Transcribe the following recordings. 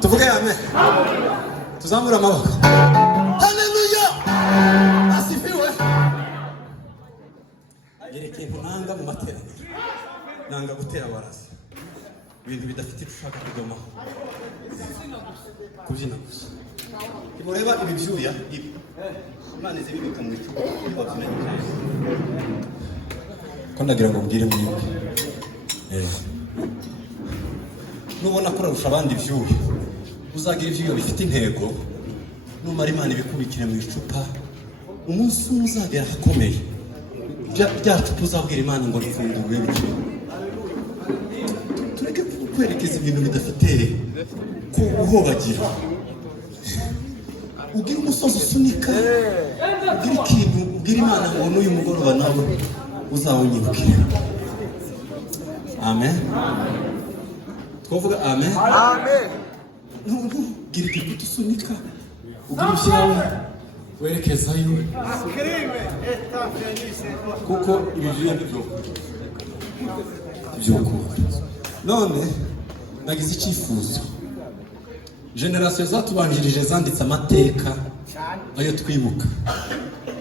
tuvuge amen. Tuzamura amaboko. Haleluya. Asifiwe. Yerekeye nanga mu materaniro. Nanga gutera warazi. Ibintu bidafite ushaka kudomaho. Kubyina gusa. Imureba ibi byuya ibi. Imana izibika mu icupa. Ko ndagira ngo mbwire mwebwe. Nubona ko urarusha abandi ibyuya, uzagira ibyuya bifite intego, numara Imana ibikubikire mu icupa, umunsi umwe uzagera ahakomeye. Rya cupa uzabwira Imana ngo rifungurwe bityo. Tureke kwerekeza ibintu bidafite kuhobagira. Ugira umusozi usunika, ugira ikintu, ugira Imana ngo n'uyu mugoroba nawe uzawunyibukire. Amen. Kuvuga amen. Amen. Gira ikintu usunika, ugira ibyawe werekezayo. Kuko ibivuye byokora. None nagize icyifuzo. Generation zatubanjirije zanditse amateka ayo twibuka.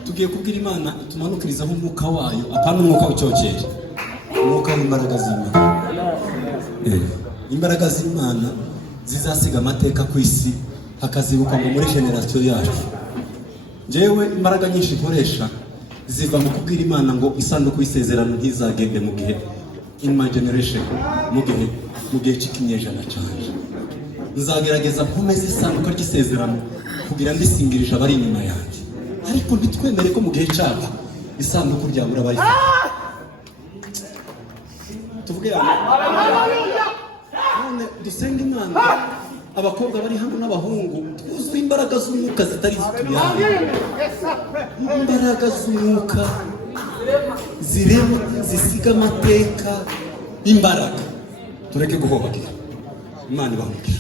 Tugiye kubwira Imana tumanukirizaho umwuka wayo, apana umwuka ucyokeye. Umwuka w'imbaraga z'Imana. Imbaraga z'Imana zizasiga amateka ku isi, hakazibuka ngo muri generation yacu. Jewe imbaraga nyinshi nkoresha ziva mu kubwira Imana ngo isanduku y'isezerano ntizagende mu gihe in my generation, mu gihe cy'ikinyejana canje. Nzagerageza nkomeze isanduku ry'isezerano kugira ngo isingirije abari inyuma yanjye, ariko ntitwemere ko mu gihe cyabo isanduku ryabura bari tuvuge none dusenga Imana. Abakobwa bari hano n'abahungu twuzuye imbaraga z'umwuka zitari zituyane, imbaraga z'umwuka zirema zisiga amateka, imbaraga tureke guhobagira. Imana ibahumukira.